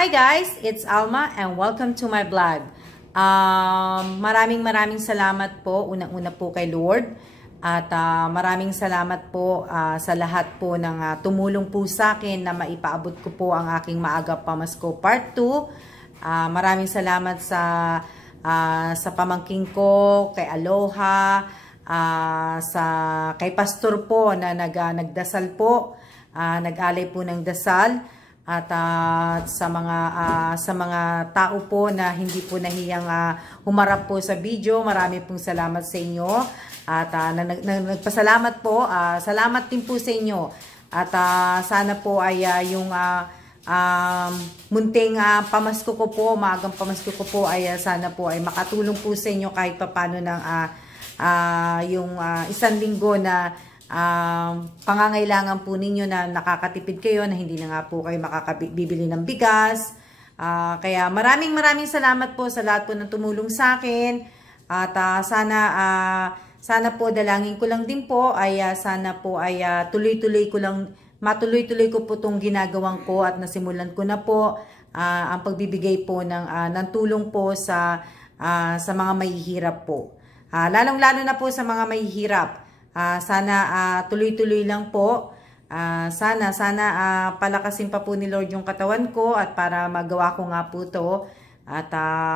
Hi guys, it's Alma and welcome to my vlog. Maraming salamat po unang-una po kay Lord at maraming salamat po sa lahat po ng tumulong po sa akin na maipaabot ko po ang aking Maaga Pamasko Part 2. Maraming salamat sa pamangking ko, kay Aloha, kay Pastor po na nagdasal po, nag-alay po ng dasal. At sa mga tao po na hindi po nahiyang humarap po sa video, marami pong salamat sa inyo. At nagpasalamat po, salamat din po sa inyo. At sana po ay yung munting pamasko ko po, maagang pamasko ko po ay sana po ay makatulong po sa inyo kahit papano ng yung isang linggo na pangangailangan po ninyo na nakakatipid kayo, na hindi na nga po kayo makakabibili ng bigas. Kaya maraming salamat po sa lahat po ng tumulong sa akin. At sana po dalangin ko lang din po ay sana po ay matuloy-tuloy ko po itong ginagawang ko at nasimulan ko na po ang pagbibigay po ng tulong po sa mga mahihirap po. Lalong-lalo na po sa mga mahihirap. Sana tuloy-tuloy lang po. Sana palakasin pa po ni Lord yung katawan ko at para magawa ko nga po to. At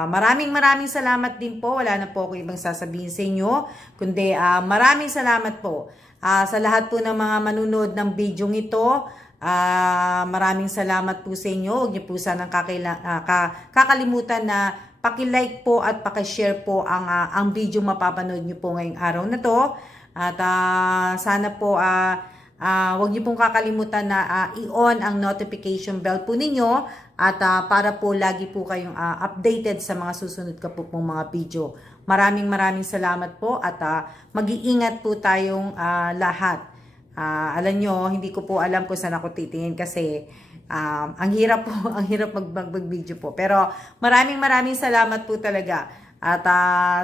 maraming salamat din po. Wala na po ako ibang sasabihin sa inyo, kundi maraming salamat po sa lahat po ng mga manunood ng video ito. Maraming salamat po sa inyo. Huwag niyo po sanang kakalimutan na paki-like po at paki-share po ang video mapapanood niyo po ngayong araw na to. At sana po huwag niyo pong kakalimutan na i-on ang notification bell po ninyo at para po lagi po kayong updated sa mga susunod ka po pong mga video. Maraming salamat po at mag-iingat po tayong lahat. Alam nyo, hindi ko po alam kung saan ako titingin kasi ang hirap po, ang hirap mag-video po. Pero maraming salamat po talaga. At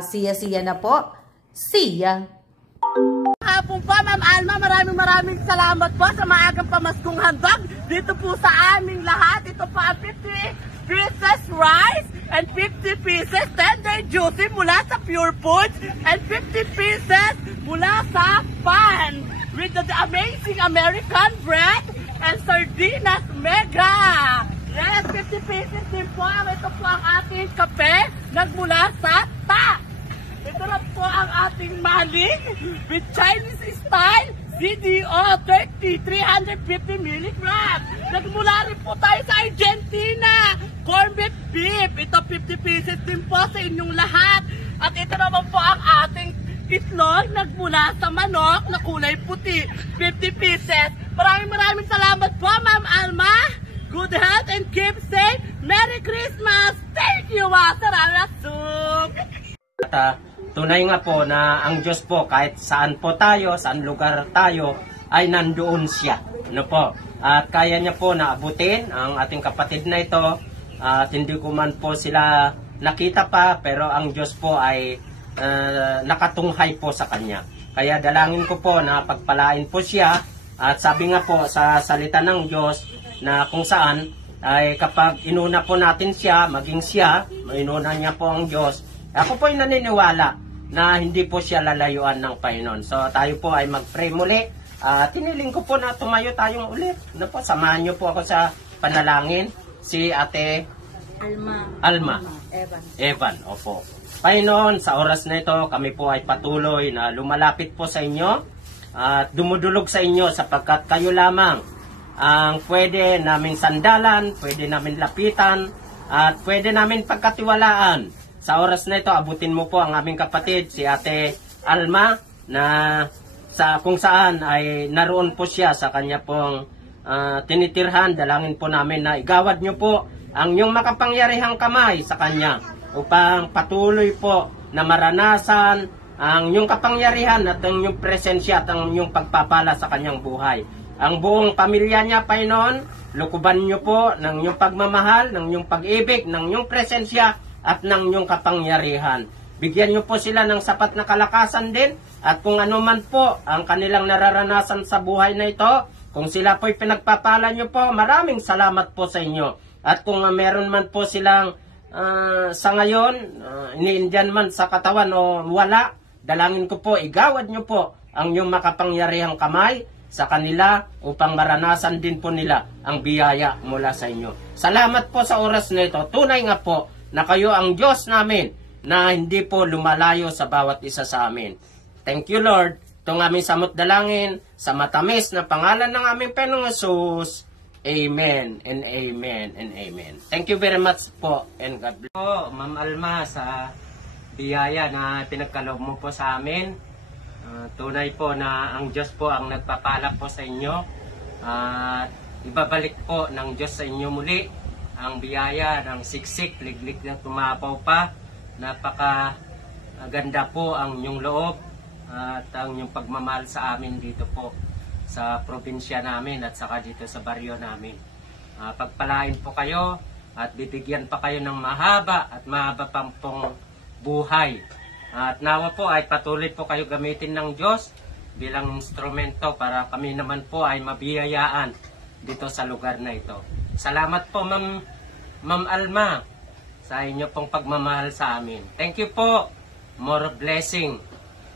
siya na po. See ya! Hapon po, Ma'am Alma, maraming salamat po sa maagang pamaskong handog dito po sa aming lahat. Ito po ang 50 pieces rice and 50 pieces tender juicy mula sa Pure Foods and 50 pieces mula sa Pan with the amazing American bread and sardinas mega. Yes, 50 pieces din po. Ito po ang ating kape nagmula sa Ta. Ito na po ang ating maling with Chinese style CDO 30, 350 mg. Nagmula rin po tayo sa Argentina. Corned beef. Ito 50 pieces din po sa inyong lahat. At ito naman po ang ating itlog nagmula sa manok na kulay puti. 50 pieces. Maraming salamat po, Ma'am Alma. Good health and keep safe. Merry Christmas. Thank you, Wasaralatsum. Tunay nga po na ang Diyos po kahit saan po tayo, saan lugar tayo, ay nandoon siya. Ano po? At kaya niya po na abutin ang ating kapatid na ito. At hindi ko man po sila nakita pa, pero ang Diyos po ay nakatunghay po sa kanya. Kaya dalangin ko po na pagpalain po siya. At sabi nga po sa salita ng Diyos na kung saan ay kapag inuna po natin siya, maging siya, inuna niya po ang Diyos. Ako po ay naniniwala na hindi po siya lalayuan ng Panginoon. So tayo po ay mag-pray muli. Tiniling ko po na tumayo tayong ulit. Ano po, samahan niyo po ako sa panalangin. Si Ate Alma. Evan. Opo. Panginoon, sa oras na ito, kami po ay patuloy na lumalapit po sa inyo at dumudulog sa inyo sapagkat kayo lamang ang pwede namin sandalan, pwede namin lapitan, at pwede namin pagkatiwalaan. Sa oras na ito, abutin mo po ang aming kapatid, si Ate Alma, na kung saan ay naroon po siya sa kanya pong tinitirhan. Dalangin po namin na igawad nyo po ang inyong makapangyarihang kamay sa kanya upang patuloy po na maranasan ang inyong kapangyarihan at ang inyong presensya at ang inyong pagpapala sa kanyang buhay. Ang buong pamilya niya, Panginoon, lukuban nyo po ng inyong pagmamahal, ng inyong pag-ibig, ng inyong presensya at ng inyong kapangyarihan. Bigyan nyo po sila ng sapat na kalakasan din at kung ano man po ang kanilang nararanasan sa buhay na ito, kung sila po'y pinagpapala nyo po, maraming salamat po sa inyo. At kung meron man po silang sa ngayon, iniindyan man sa katawan o wala, dalangin ko po, igawad nyo po ang inyong makapangyarihang kamay sa kanila upang maranasan din po nila ang biyaya mula sa inyo. Salamat po sa oras na ito. Tunay nga po na kayo ang Diyos namin na hindi po lumalayo sa bawat isa sa amin. Thank you, Lord. Itong aming samot dalangin sa matamis na pangalan ng aming Panginoong Hesus. Amen and amen and amen. Thank you very much po and God bless po, Ma'am Alma, sa biyaya na pinagkaloob mo po sa amin. Tunay po na ang Diyos po ang nagpapala po sa inyo. At ibabalik po ng Diyos sa inyo muli ang biyaya ng siksik, liglig na tumapaw pa. Napaka ganda po ang inyong loob at ang inyong pagmamahal sa amin dito po sa probinsya namin at saka dito sa baryo namin. Pagpalain po kayo at bibigyan pa kayo ng mahaba at mahaba pang pong buhay. At nawa po ay patuloy po kayo gamitin ng Diyos bilang instrumento para kami naman po ay mabiyayaan dito sa lugar na ito. Salamat po Ma'am Alma sa inyo pong pagmamahal sa amin. Thank you po. More blessing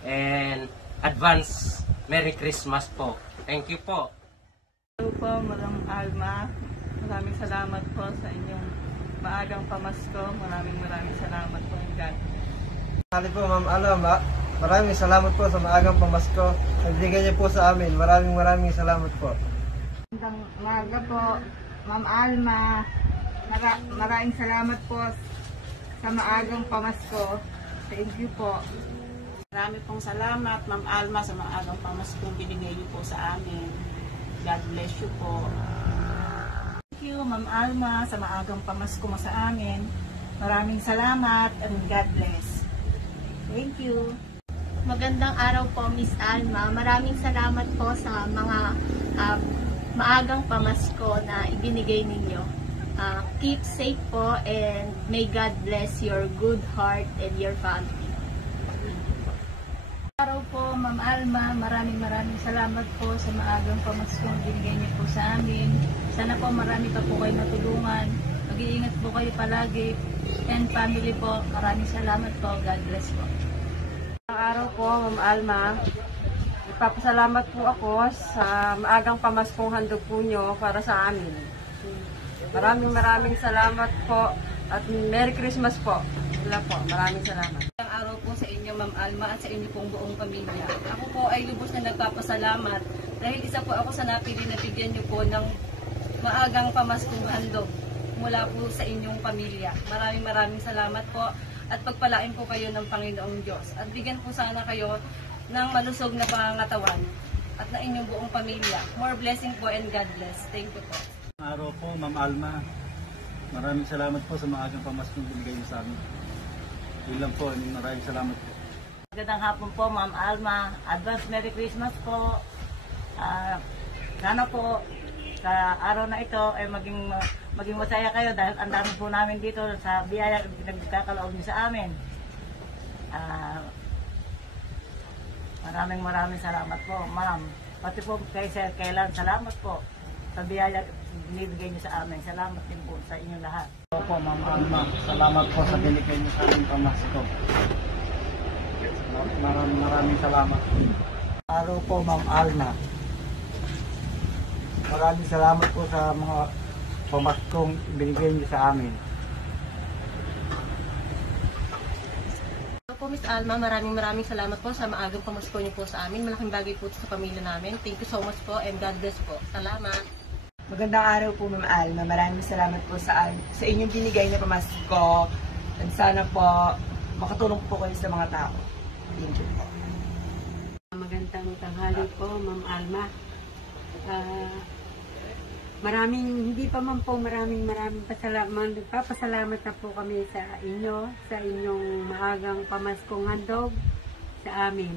and advance Merry Christmas po. Thank you po. Hello po, Ma'am Alma. Maraming salamat po sa inyong maagang pamasko. Maraming salamat po. Hali po, Ma'am Alma. Maraming salamat po sa maagang pamasko. Nagbigay niyo po sa amin. Maraming salamat po. Magandang umaga po, Ma'am Alma. Maraming salamat po sa maagang pamasko. Thank you po. Marami pong salamat, Ma'am Alma, sa maagang pamaskong binigay niyo po sa amin. God bless you po. Thank you, Ma'am Alma, sa maagang pamasko mo sa amin. Maraming salamat and God bless. Thank you. Magandang araw po, Miss Alma. Maraming salamat po sa mga maagang pamasko na ibinigay ninyo. Keep safe po and may God bless your good heart and your family. Araw po, Ma'am Alma, maraming salamat po sa maagang pamaskong binigay niyo po sa amin. Sana po marami pa po kayo matulungan. Mag-iingat po kayo palagi. And family po, maraming salamat po. God bless po. Araw po, Ma'am Alma. Ipapasalamat po ako sa maagang pamaskong handog po nyo para sa amin. Maraming salamat po at Merry Christmas po. Wala po, maraming salamat. Ang araw po sa inyo, Ma'am Alma, at sa inyo pong buong pamilya. Ako po ay lubos na nagpapasalamat dahil isa po ako sa napili na bigyan niyo po ng maagang pamaskong handog mula po sa inyong pamilya. Maraming salamat po at pagpalain po kayo ng Panginoong Diyos. At bigyan po sana kayo ng malusog na pangangatawan at na inyong buong pamilya. More blessing po and God bless. Thank you po. Araw po, Ma'am Alma. Maraming salamat po sa maagang pamaskong binigay niyo sa amin. Yun lang po, maraming salamat po. Magandang hapon po, Ma'am Alma. Advance Merry Christmas po. Sana po sa araw na ito ay maging masaya kayo dahil ang dami po namin dito sa biyaya nagkakaloob niyo sa amin. Maraming salamat po, Ma'am. Pati po kay Sir Kailan, salamat po sa biyaya binibigay niyo sa amin. Salamat din po sa inyong lahat. Opo, Ma'am Alma. Salamat po sa binigay niyo sa amin pamasko. Maraming salamat. Araw po, Ma'am Alma. Maraming salamat po sa mga pamaskong binigay niyo sa amin. Po, Miss Alma, maraming salamat po sa maagang pamasko niyo po sa amin. Malaking bagay po sa pamilya namin. Thank you so much po and God bless po. Salamat. Magandang araw po, Ma'am Alma. Maraming salamat po sa inyong binigay na pamasko. At sana po makatulong po kayo sa mga tao. Thank you po. Magandang tanghali po, Ma'am Alma. Hindi pa man po maraming pasalamat. Nagpapasalamat na po kami sa inyo, sa inyong maagang pamaskong handog sa amin.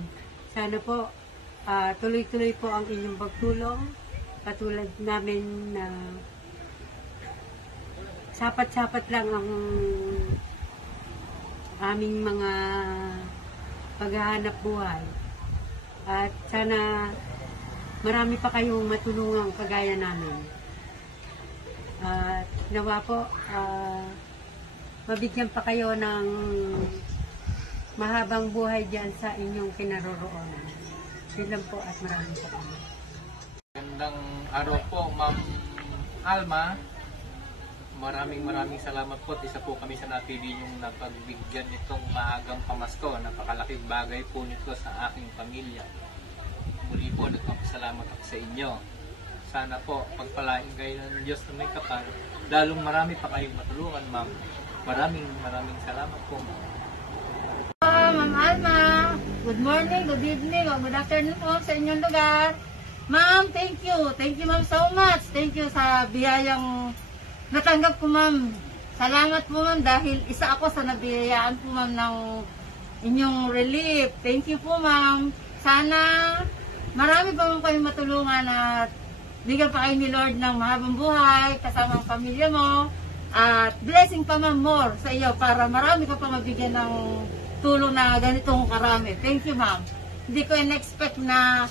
Sana po tuloy-tuloy po ang inyong pagtulong. Katulad namin na sapat-sapat lang ang aming mga paghahanap buhay. At sana marami pa kayong matulungang kagaya namin. At nawa po, mabigyan pa kayo ng mahabang buhay dyan sa inyong kinaroroonan. Yun lang po at maraming salamat. Magandang araw po, Ma'am Alma. Maraming salamat po. Isa po kami sa napili yung napagbigyan nitong maagang pamasko. Napakalaking bagay po nito sa aking pamilya. Muli po, nagpapasalamat ako sa inyo. Sana po, pagpalain kayo ng Diyos na may kapal. Lalong marami pa kayong matulungan, Ma'am. Maraming salamat po, Ma'am. Ma'am Alma, good morning, good evening, o good afternoon po sa inyong lugar. Ma'am, thank you. Thank you, ma'am, so much. Thank you sa biyayang natanggap ko, ma'am. Salamat po, ma'am, dahil isa ako sa nabiyayaan po, ma'am, ng inyong relief. Thank you po, ma'am. Sana marami pa ma'am kayong matulungan at bigyan pa kayo ni Lord ng mahabang buhay kasama ang pamilya mo. At blessing pa, ma'am, more sa iyo para marami ka pa mabigyan ng tulong na ganitong karami. Thank you, ma'am. Hindi ko in-expect na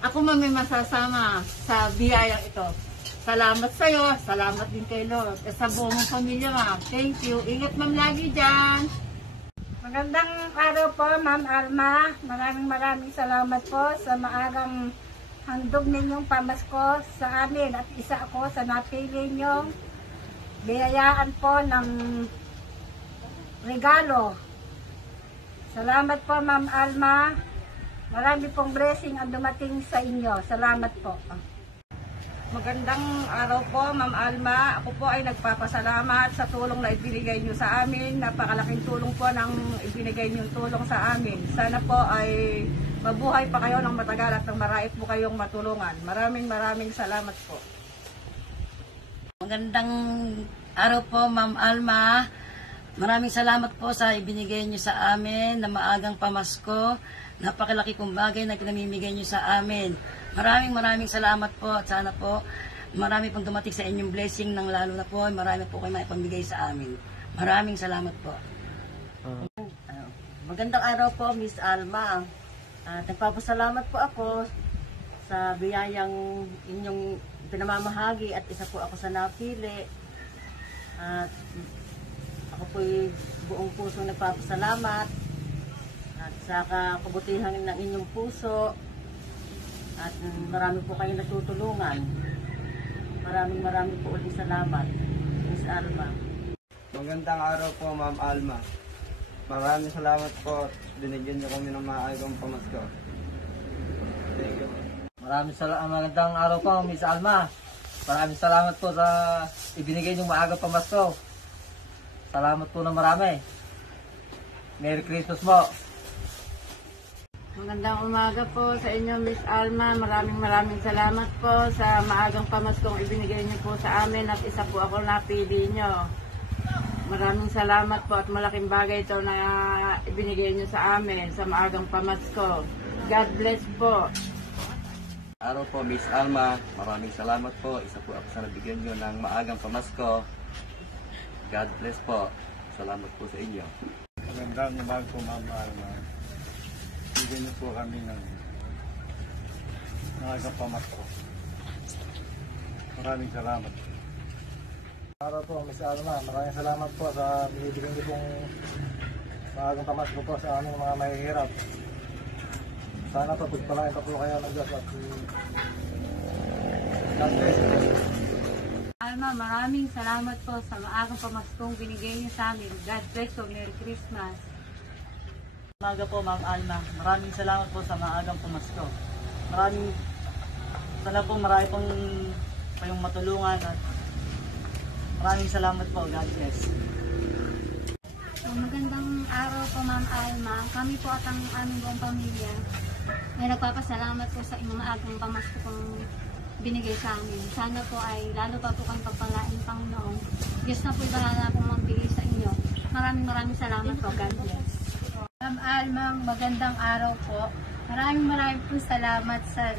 ako man may masasama sa biyayang ito. Salamat sa iyo. Salamat din kay Lord. Sa buong mong pamilya, ma'am. Thank you. Ingat, ma'am, lagi dyan. Magandang araw po, Ma'am Alma. Maraming salamat po sa maagang handog ninyong pamasko sa amin. At isa ako sa napili nyong biyayaan po ng regalo. Salamat po, Ma'am Alma. Marami pong blessing ang dumating sa inyo. Salamat po. Magandang araw po, Ma'am Alma. Ako po ay nagpapasalamat sa tulong na ibinigay niyo sa amin. Napakalaking tulong po ng ibinigay niyo tulong sa amin. Sana po ay mabuhay pa kayo ng matagal at ng marami po kayong matulungan. Maraming salamat po. Magandang araw po, Ma'am Alma. Maraming salamat po sa ibinigay niyo sa amin na maagang pamasko. Napakalaki kong bagay na pinamimigay niyo sa amin. Maraming salamat po at sana po marami pong dumating sa inyong blessing nang lalo na po marami po kayo maipamigay sa amin. Maraming salamat po. Magandang araw po, Miss Alma. Nagpapasalamat po ako sa biyayang inyong pinamamahagi at isa po ako sa napili. At ako po'y buong puso nagpapasalamat at sa kabutihan ng inyong puso at marami po kayong natutulungan. Maraming po ulit salamat, Miss Alma. Magandang araw po, Ma'am Alma. Maraming salamat po. Binigyan niyo kami ng maagang pamasko. Thank you. Magandang araw po, Miss Alma. Maraming salamat po sa ibinigay niyong maagang pamasko. Salamat po na marami. Merry Christmas po. Magandang umaga po sa inyo, Miss Alma. Maraming salamat po sa maagang pamaskong ibinigay niyo po sa amin at isa po ako napili niyo. Maraming salamat po at malaking bagay ito na ibinigay niyo sa amin sa maagang pamasko. God bless po. Araw po, Miss Alma. Maraming salamat po. Isa po ako sa nabigyan niyo ng maagang pamasko. God bless po. Salamat po sa inyo. Magandang umaga po, Ma'am Alma. Bigyan niyo po kami ng maagang pamasko. Maraming salamat. Araw po, Miss Alma. Maraming salamat po sa binibigyan niyo pong maagang pamasko po sa aming mga mahihirap. Sana po pagpalain pa po kayo ng Diyos at God bless po. Alma, maraming salamat po sa maagang pamaskong binigay niyo sa amin. God bless po. Merry Christmas. Umaga po, Ma'am Alma. Maraming salamat po sa maagang pamasko. Sana po marami pong kayong matulungan at maraming salamat po. God bless. Magandang araw po, Ma'am Alma. Kami po at ang aming buong pamilya ay nagpapasalamat po sa inyong maagang pamasko kong binigay sa amin. Sana po ay lalo pa po kang pagpalain, Panginoon. Diyos na po'y bahala pong magbigay sa inyo. Maraming salamat po. God bless. Ma'am Alma, magandang araw po. Maraming po salamat sa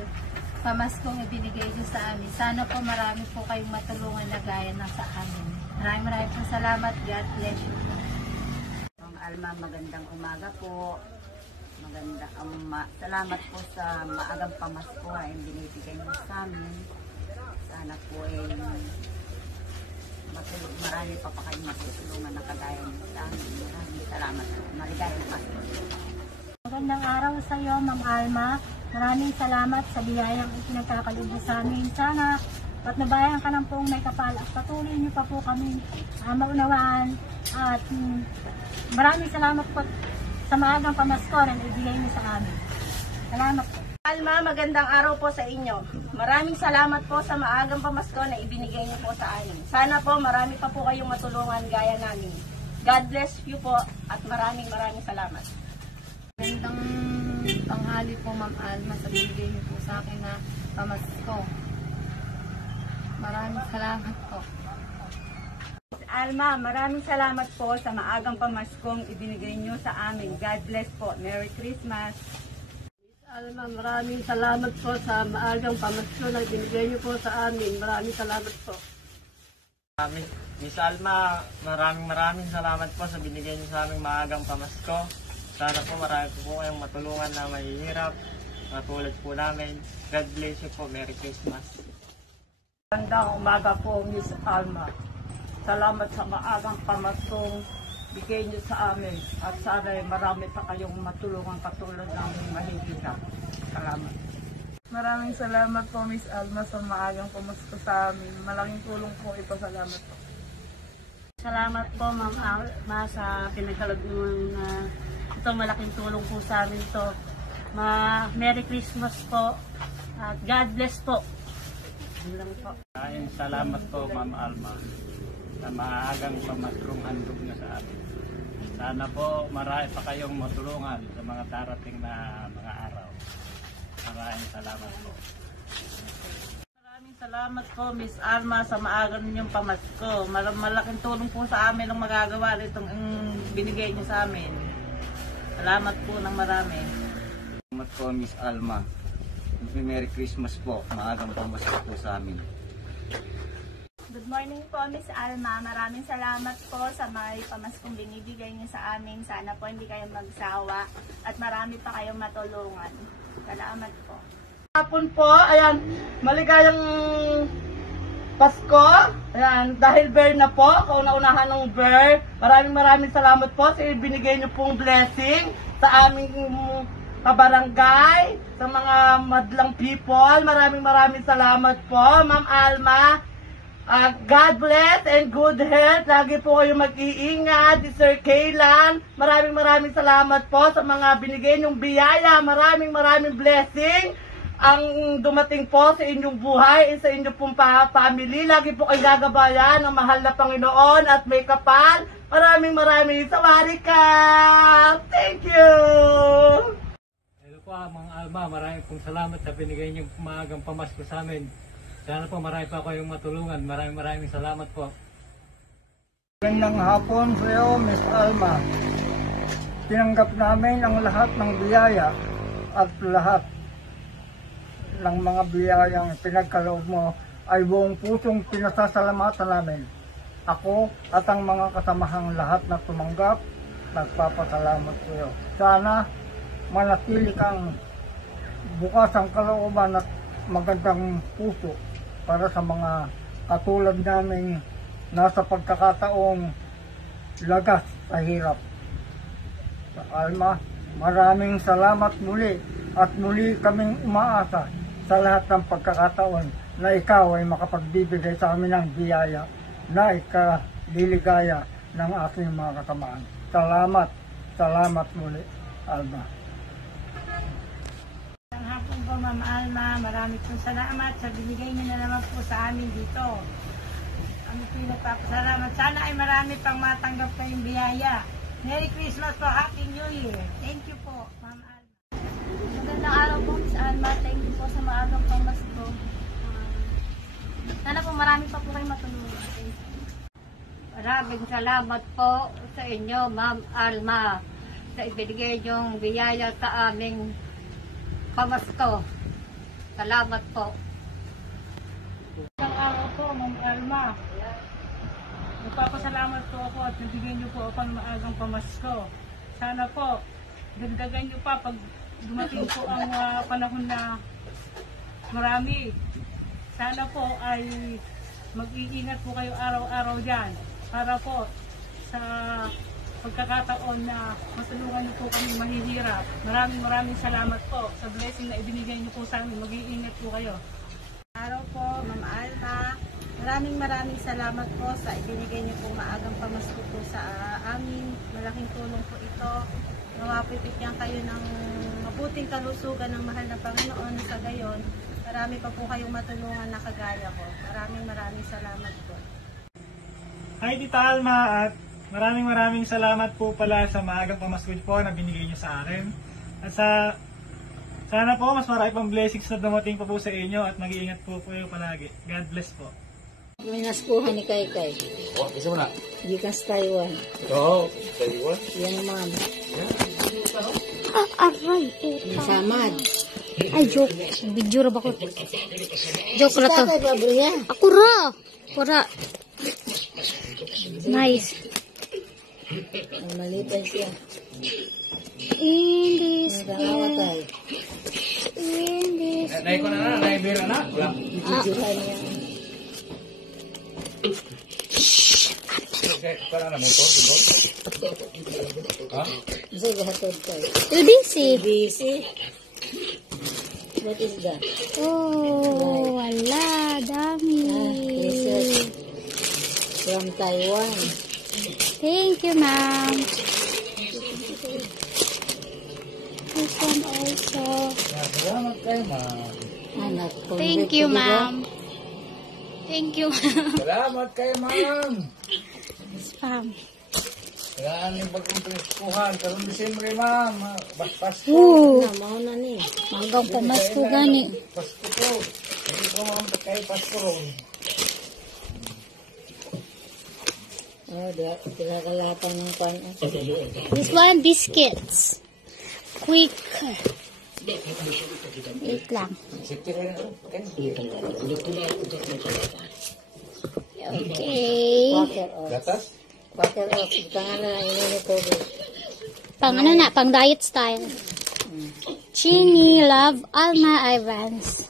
pamaskong ibinigay niyo sa amin. Sana po marami po kayong matulungan na gaya ng sa amin. Maraming po salamat. God bless you. Ma'am Alma, magandang umaga po. Salamat po sa maagang pamasko ay binibigay niyo sa amin. Sana po ay marami pa kayo matutulungan na kagaya niyo sa amin. Maraming salamat po. Maligayang Pasko. Magandang araw sa iyo, Ma'am Alma. Maraming salamat sa biyayang itinagkakalubos sa amin. Sana patnubayan ka ng poong may kapal at patuloy niyo pa po kami maunawaan. At maraming salamat po sa maagang pamasko na ibigay niyo sa amin. Salamat po. Alma, magandang araw po sa inyo. Maraming salamat po sa maagang pamasko na ibinigay niyo po sa amin. Sana po marami pa po kayong matulungan gaya namin. God bless you po at maraming salamat. Magandang tanghali po, Ma'am Alma, sa binigay niyo po sa akin na pamasko. Maraming salamat po. Alma, maraming salamat po sa maagang pamaskong ibinigay niyo sa amin. God bless po. Merry Christmas. Alma, maraming salamat po sa maagang pamasko na ibinigay niyo po sa amin. Maraming salamat po. Miss Alma, maraming salamat po sa binigay niyo sa aming maagang pamasko. Sana po marami po kayong matulungan na mahihirap, matulad po namin. God bless you po. Merry Christmas. Magandang umaga po, Miss Alma. Salamat sa maagang pamaskong bigay niyo sa amin. At sana marami pa kayong matulungan katulad namin mahihirap. Salamat. Maraming salamat po, Miss Alma, sa maagang pamasko sa amin. Malaking tulong po ito. Salamat po. Salamat po, Ma'am Alma, sa pinagkalog ng itong malaking tulong po sa amin ito. Merry Christmas po at God bless po. Maraming salamat po, Ma'am Alma, sa maagang pamaskong handog na sa amin. Sana po marami pa kayong matulungan sa mga darating na mga araw. Maraming salamat po. Maraming salamat po, Miss Alma, sa maagang ninyong pamasko. Malaking tulong po sa amin ang magagawa nitong binigay niyo sa amin. Salamat po ng marami. Salamat po, Miss Alma. Merry Christmas po. Maagang pamasko po sa amin. Good morning po, Miss Alma. Maraming salamat po sa may pamaskong binibigay niyo sa amin. Sana po hindi kayo magsawa at marami pa kayong matulungan. Salamat po. Hapon po, ayan, maligayang Pasko. Ayan, dahil bear na po, kauna-unahan ng bear. Maraming salamat po sa ibinigay niyo pong blessing sa aming kabarangay, sa mga madlang people. Maraming salamat po, Ma'am Alma. God bless and good health. Lagi po kayo mag-iingat. Sir Kaylan, maraming salamat po sa mga binigay niyong biyaya. Maraming blessing ang dumating po sa inyong buhay, sa inyong pong family. Lagi po kayo gagabayan ng mahal na Panginoon at may kapal. Maraming sawarika. Thank you! Hello po, Ma'am Alma, maraming pong salamat sa binigay niyong maagang pamasko sa amin. Sana po marami pa kayong matulungan. Maraming salamat po. Magandang hapon sa iyo, Miss Alma. Tinanggap namin ang lahat ng biyaya at lahat ng mga biyayang pinagkaloob mo ay buong pusong pinasasalamatan namin. Ako at ang mga kasamahang lahat na tumanggap, nagpapasalamat sa iyo. Sana manatili kang bukas ang kalooban at magandang puso para sa mga katulad naming nasa pagkakataong lagas sa hirap. Sa Alma, maraming salamat muli at muli kaming umaasa sa lahat ng pagkakataon na ikaw ay makapagbibigay sa amin ng biyaya na ikaliligaya ng aking mga kasamaan. Salamat muli, Alma. Hapon po, Ma'am Alma, marami pong salamat sa binigay niyo na naman po sa amin dito. Kami po yung nagpapasalamat. Sana ay marami pang matanggap kayong biyaya. Merry Christmas po, Happy New Year. Thank you po, Ma'am Alma. Magandang araw po, Miss Alma. Thank you po sa maagang pamasko. Sana po marami pa po kayong matulungan. Thank you. Maraming salamat po sa inyo, Ma'am Alma, sa ibinigay niyong biyaya sa aming pamasko. Salamat po. Magandang araw po, Ma'am Alma. Nagpapasalamat po ako at nabigyan niyo po ako ng maagang pamasko. Sana po, dagdagan niyo pa pag dumating po ang panahon na marami. Sana po ay mag-iingat po kayo araw-araw dyan para po sa pagkakataon na matulungan niyo po kami mahihirap. Maraming salamat po sa blessing na ibinigay niyo po sa amin. Mag-iingat po kayo. Araw po, Ma'am Alma. Maraming salamat po sa ibinigay niyo pong maagang pamasko po sa amin. Malaking tulong po ito. Mapipigyan kayo ng mabuting kalusugan ng mahal na Panginoon sa gayon. Marami pa po kayong matulungan na kagaya ko. Maraming salamat po. Hi Tita Alma, at maraming salamat po pala sa maagang pamasko po na binigay niyo sa akin. At sana po mas marami pang blessings na dumating pa po sa inyo at mag-iingat po kayo palagi. God bless po. Minaskuhan ni Kaykay. Oh, isa mo na. Gikas Taiwan. Oo, Taiwan. Yan, ma'am. Aray. Samad. Ay, joke. Video ra ba ko? Joke ra to. Ako ra. Pura. Nice. Malitan siya. In this way. In this way. Naik ko na, naibira na. Wala. Videohan niya. Para na motor, siguro. Ha? Isa gahatod tayo. Busy. Busy. What is that? Oh, wala. Dami. Research from Taiwan. Thank you, ma'am. This one also. Salamat kayo, ma'am. Anak, Thank you, ma'am. Thank you, ma'am. Salamat kayo, ma'am. Spam. Kailangan yung bagong pinagkuhan. Karong Disyembre, ma'am. Pasko. Mauna ni. Hanggang pamasko gani. Pasko po. Hindi ko ma'am kayo Pasko ron. Oh, kinakalatan ng pan. This one, biscuits. Quick. Wait lang. Okay. Gatas? Water off. Pangalan na ini ko. Pang ano na, pang diet style. Chini, Love, Alma Evans.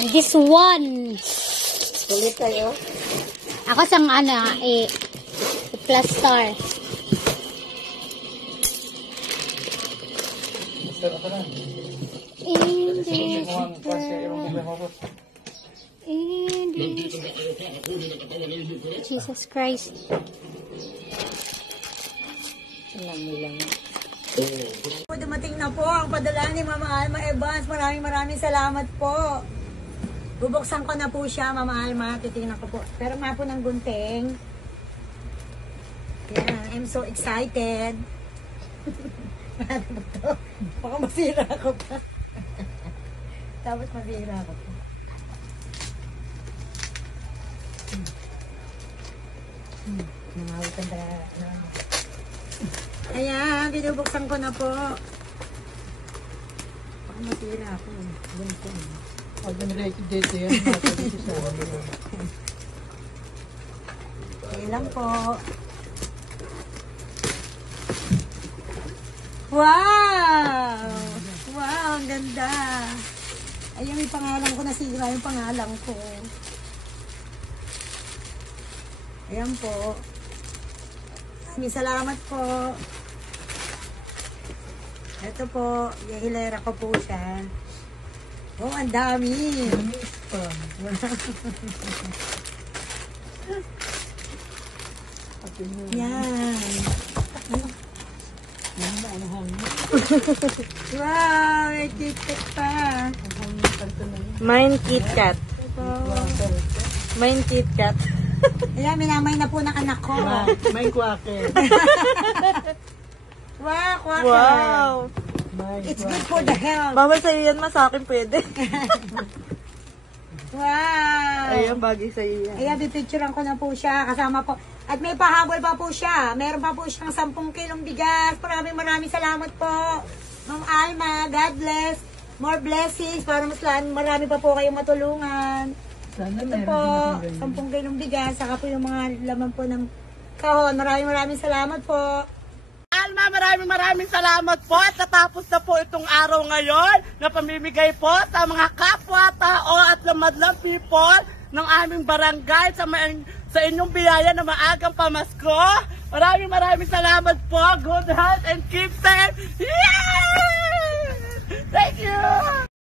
And this one. Kulit tayo. Ako sang ano, plus star. Jesus Christ. Dumating na po ang padala ni Mama Alma Evans. Maraming salamat po. Bubuksan ko na po siya, Mama Alma. Titingnan ko po. Pero nga po ng gunting. Yan, I'm so excited. Baka masira ako pa. Tapos masira ako pa. Nangawitan talaga. Ayan, binubuksan ko na po. Baka masira ako. Gunting. Organized dito yan. Okay lang po. Wow! Wow, ang ganda. Ayun, may pangalan ko, nasira yung pangalan ko. Ayan po. Maraming salamat po. Ito po, hilera ko po siya. Oh, ang dami. Yan. Wow, may KitKat pa. Mine KitKat. Mine KitKat. Ayan, minamay na po ng anak ko. Mine Quaker. Wow, Quaker. Wow. It's good for the health. Bawal sa'yo yan, sa akin pwede. Wow. Ayan, bagay sa'yo yan. Ayan, pipicturean ko na po siya. Kasama po. At may pahabol pa po siya. Meron pa po siyang 10 kilong bigas. Maraming salamat po. Ma'am Alma, God bless. More blessings para mas marami pa po kayong matulungan. Ito po, 10 kilong bigas. Saka po yung mga laman po ng kahon. Maraming salamat po. Alma, maraming salamat po at natapos na po itong araw ngayon na pamimigay po sa mga kapwa-tao at lamadlang people ng aming barangay sa inyong biyaya na maagang pamasko. Maraming salamat po. Good health and keep safe. Yeah! Thank you!